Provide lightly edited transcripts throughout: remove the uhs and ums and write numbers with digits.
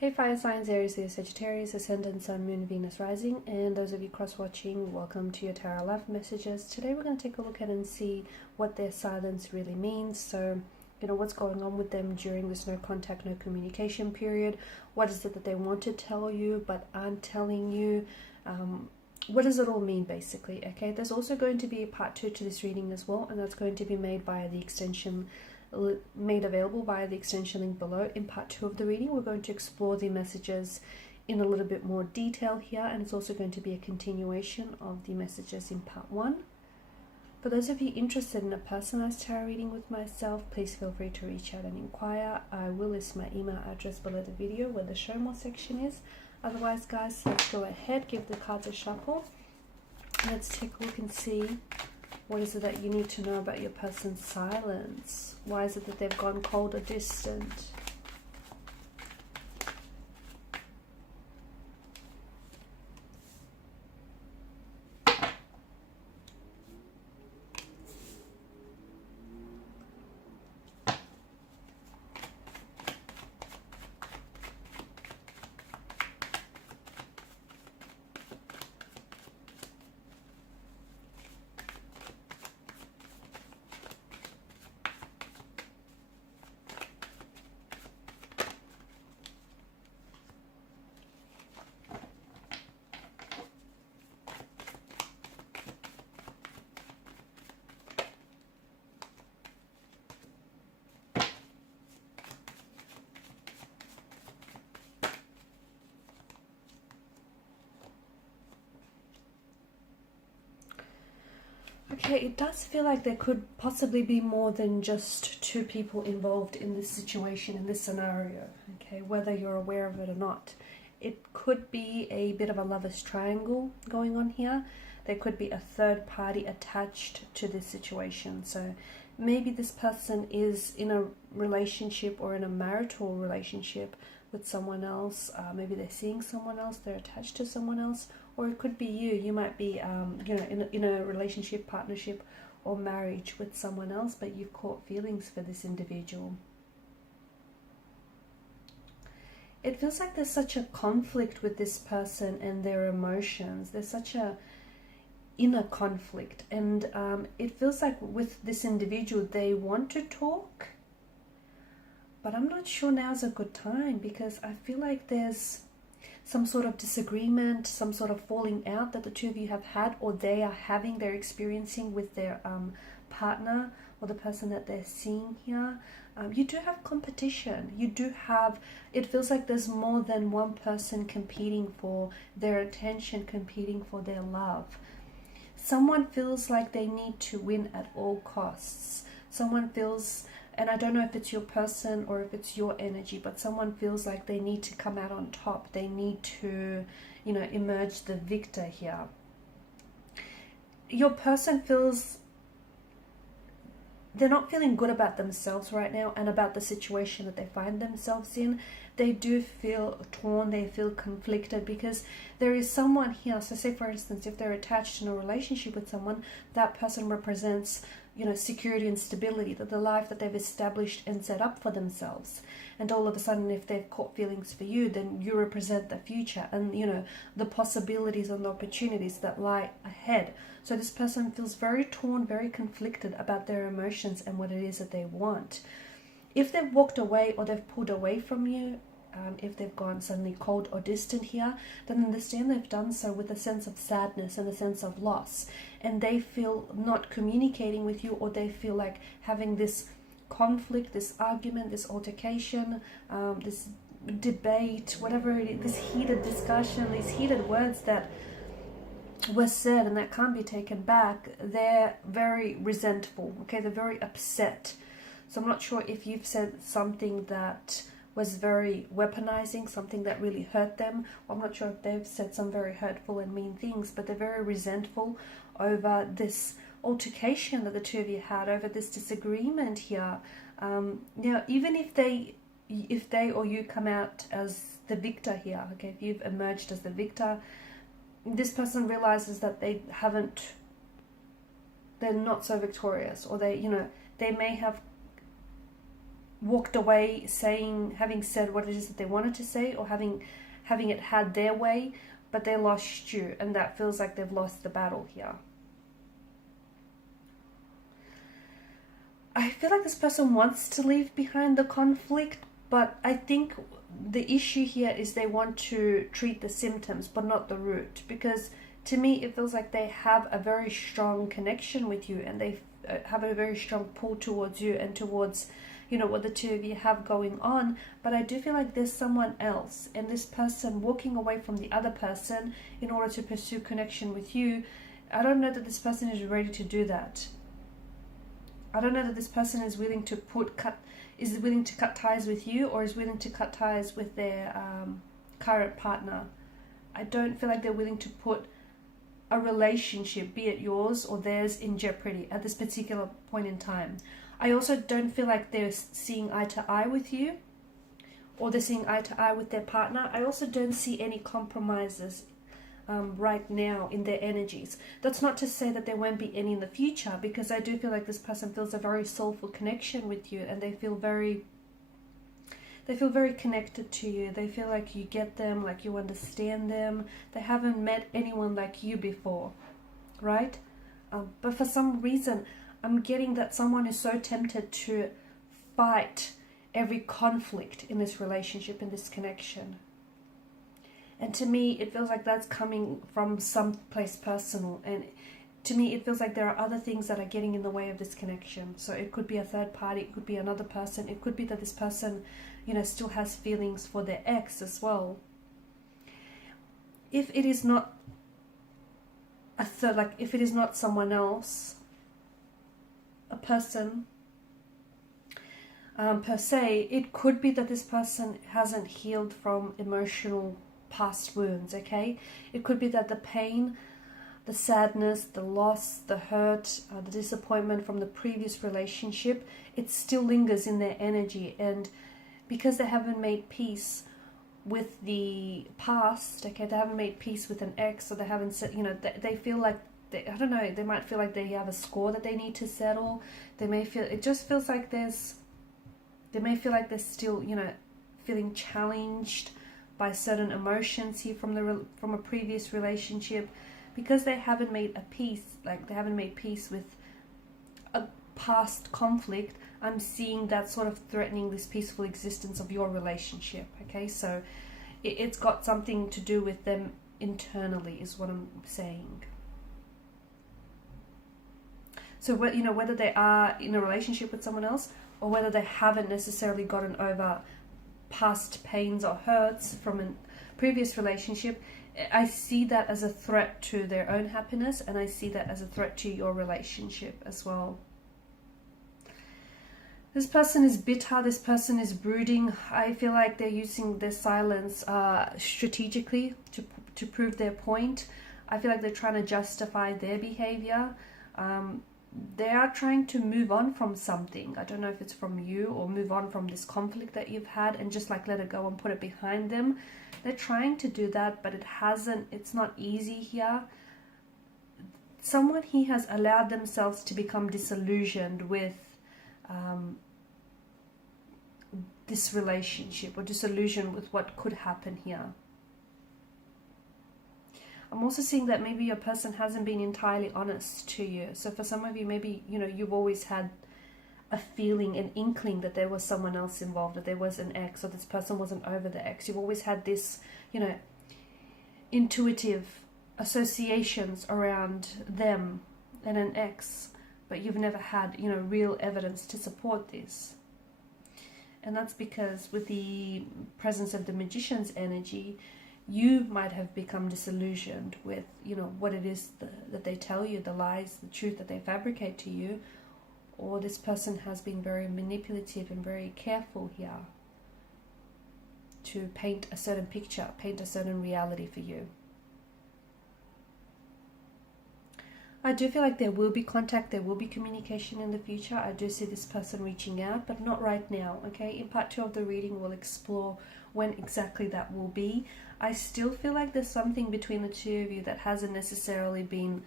Hey fire signs, Aries, Leo, Sagittarius, Ascendant, Sun, Moon, Venus, Rising, and those of you cross-watching, welcome to your Tarot Love Messages. Today we're going to take a look at and see what their silence really means. So, what's going on with them during this no contact, no communication period. What is it that they want to tell you but aren't telling you? What does it all mean, basically? Okay, there's also going to be a part 2 to this reading as well, and that's going to be made available via the extension link below. In part 2 of the reading, we're going to explore the messages in a little bit more detail here, and it's also going to be a continuation of the messages in part 1. For those of you interested in a personalized tarot reading with myself, please feel free to reach out and inquire. I will list my email address below the video where the show more section is. Otherwise, guys, let's go ahead, give the cards a shuffle. Let's take a look and see what is it that you need to know about your person's silence. Why is it that they've gone cold or distant? Okay, it does feel like there could possibly be more than just two people involved in this situation, in this scenario, okay, whether you're aware of it or not. It could be a bit of a lover's triangle going on here. There could be a third party attached to this situation. So maybe this person is in a relationship or in a marital relationship with someone else. Maybe they're seeing someone else, they're attached to someone else. Or it could be you might be, in a relationship, partnership, or marriage with someone else, but you've caught feelings for this individual. It feels like there's such a conflict with this person and their emotions. There's such a inner conflict, and it feels like with this individual, they want to talk, but I'm not sure now's a good time, because I feel like there's some sort of disagreement, some sort of falling out that the two of you have had, or they are having, they're experiencing with their partner or the person that they're seeing here. You do have competition. You do have, it feels like there's more than one person competing for their attention, competing for their love. Someone feels like they need to win at all costs. Someone feels, and I don't know if it's your person or if it's your energy, but someone feels like they need to come out on top. They need to, emerge the victor here. Your person feels they're not feeling good about themselves right now and about the situation that they find themselves in. They do feel torn, they feel conflicted, because there is someone here. So say, for instance, if they're attached in a relationship with someone, that person represents, security and stability, that the life that they've established and set up for themselves. And all of a sudden, if they've caught feelings for you, then you represent the future and, the possibilities and the opportunities that lie ahead. So this person feels very torn, very conflicted about their emotions and what it is that they want. If they've walked away or they've pulled away from you, if they've gone suddenly cold or distant here, then understand they've done so with a sense of sadness and a sense of loss. And they feel not communicating with you, or they feel like having this conflict, this argument, this altercation, this debate, whatever it is, this heated discussion, these heated words that were said and that can't be taken back. They're very resentful, okay? They're very upset. So I'm not sure if you've said something that was very weaponizing, something that really hurt them. I'm not sure if they've said some very hurtful and mean things, but they're very resentful over this altercation that the two of you had, over this disagreement here. Now, even if they or you come out as the victor here, okay, if you've emerged as the victor, this person realizes that they're not so victorious, or they may have walked away having said what it is that they wanted to say, or having it had their way, but they lost you, and that feels like they've lost the battle here. I feel like this person wants to leave behind the conflict, but I think the issue here is they want to treat the symptoms but not the root, because to me it feels like they have a very strong connection with you, and they have a very strong pull towards you and towards, you know, what the two of you have going on. But I do feel like there's someone else, and this person walking away from the other person in order to pursue connection with you, I don't know that this person is ready to do that. I don't know that this person is willing to cut ties with you, or is willing to cut ties with their current partner. I don't feel like they're willing to put a relationship, be it yours or theirs, in jeopardy at this particular point in time. I also don't feel like they're seeing eye to eye with you, or they're seeing eye to eye with their partner. I also don't see any compromises right now in their energies. That's not to say that there won't be any in the future, because I do feel like this person feels a very soulful connection with you, and they feel very connected to you. They feel like you get them, like you understand them. They haven't met anyone like you before, right? But for some reason, I'm getting that someone is so tempted to fight every conflict in this relationship, in this connection. And to me, it feels like that's coming from some place personal. And to me, it feels like there are other things that are getting in the way of this connection. So it could be a third party, it could be another person, it could be that this person, you know, still has feelings for their ex as well. If it is not a third, like if it is not someone else, a person per se, it could be that this person hasn't healed from emotional past wounds, okay? It could be that the pain, the sadness, the loss, the hurt, the disappointment from the previous relationship, it still lingers in their energy. And because they haven't made peace with the past, okay, they haven't made peace with an ex, or they haven't said, you know, they feel like, I don't know, they might feel like they have a score that they need to settle. They may feel, it just feels like they may feel like they're still, you know, feeling challenged by certain emotions here from a previous relationship, because they haven't made a peace, like they haven't made peace with a past conflict. I'm seeing that sort of threatening this peaceful existence of your relationship, okay? So it's got something to do with them internally, is what I'm saying. So, you know, whether they are in a relationship with someone else, or whether they haven't necessarily gotten over past pains or hurts from a previous relationship, I see that as a threat to their own happiness, and I see that as a threat to your relationship as well. This person is bitter, this person is brooding. I feel like they're using their silence strategically to prove their point. I feel like they're trying to justify their behavior. They are trying to move on from something. I don't know if it's from you, or move on from this conflict that you've had and just like let it go and put it behind them. They're trying to do that, but it's not easy here. Someone here has allowed themselves to become disillusioned with this relationship, or disillusioned with what could happen here. I'm also seeing that maybe your person hasn't been entirely honest to you. So for some of you, maybe, you know, you've always had a feeling, an inkling that there was someone else involved, that there was an ex, or this person wasn't over the ex. You've always had this, you know, intuitive associations around them and an ex, but you've never had, you know, real evidence to support this. And that's because with the presence of the Magician's energy, you might have become disillusioned with, you know, what it is that they tell you, the lies, the truth that they fabricate to you. Or this person has been very manipulative and very careful here to paint a certain picture, paint a certain reality for you. I do feel like there will be contact, there will be communication in the future. I do see this person reaching out, but not right now, okay? In part 2 of the reading, we'll explore when exactly that will be. I still feel like there's something between the two of you that hasn't necessarily been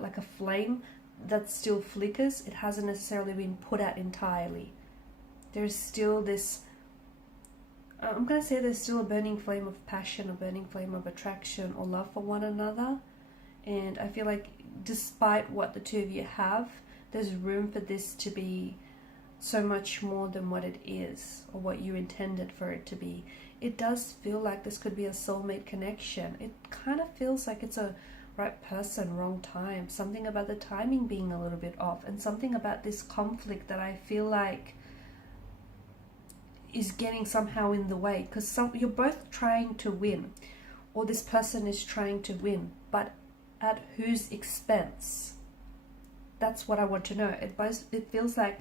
like a flame that still flickers. It hasn't necessarily been put out entirely. there's still this, I'm going to say there's still a burning flame of passion, a burning flame of attraction or love for one another. And I feel like despite what the two of you have, there's room for this to be so much more than what it is or what you intended for it to be. It does feel like this could be a soulmate connection. It kind of feels like it's a right person, wrong time. Something about the timing being a little bit off, and something about this conflict that I feel like is getting somehow in the way, because you're both trying to win, or this person is trying to win, but at whose expense? That's what I want to know. It feels like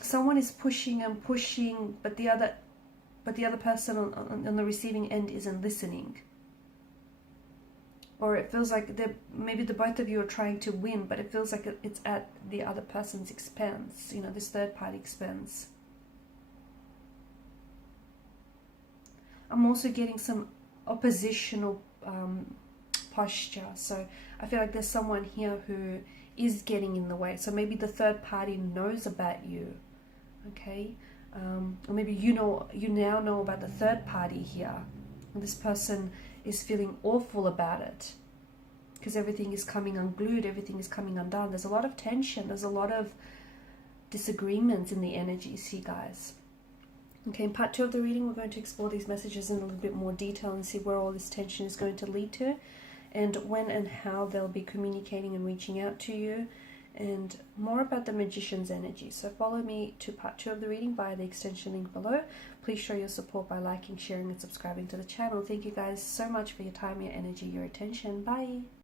someone is pushing and pushing, but the other person on the receiving end isn't listening. Or it feels like maybe the both of you are trying to win, but it feels like it's at the other person's expense, you know, this third party expense. I'm also getting some oppositional posture. So I feel like there's someone here who is getting in the way. So maybe the third party knows about you, okay? Or maybe you now know about the third party here. And this person is feeling awful about it because everything is coming unglued, everything is coming undone. There's a lot of tension, there's a lot of disagreements in the energies here, guys. Okay, in part 2 of the reading, we're going to explore these messages in a little bit more detail and see where all this tension is going to lead to, and when and how they'll be communicating and reaching out to you, and more about the Magician's energy. So follow me to part 2 of the reading via the extension link below. Please show your support by liking, sharing, and subscribing to the channel. Thank you guys so much for your time, your energy, your attention. Bye.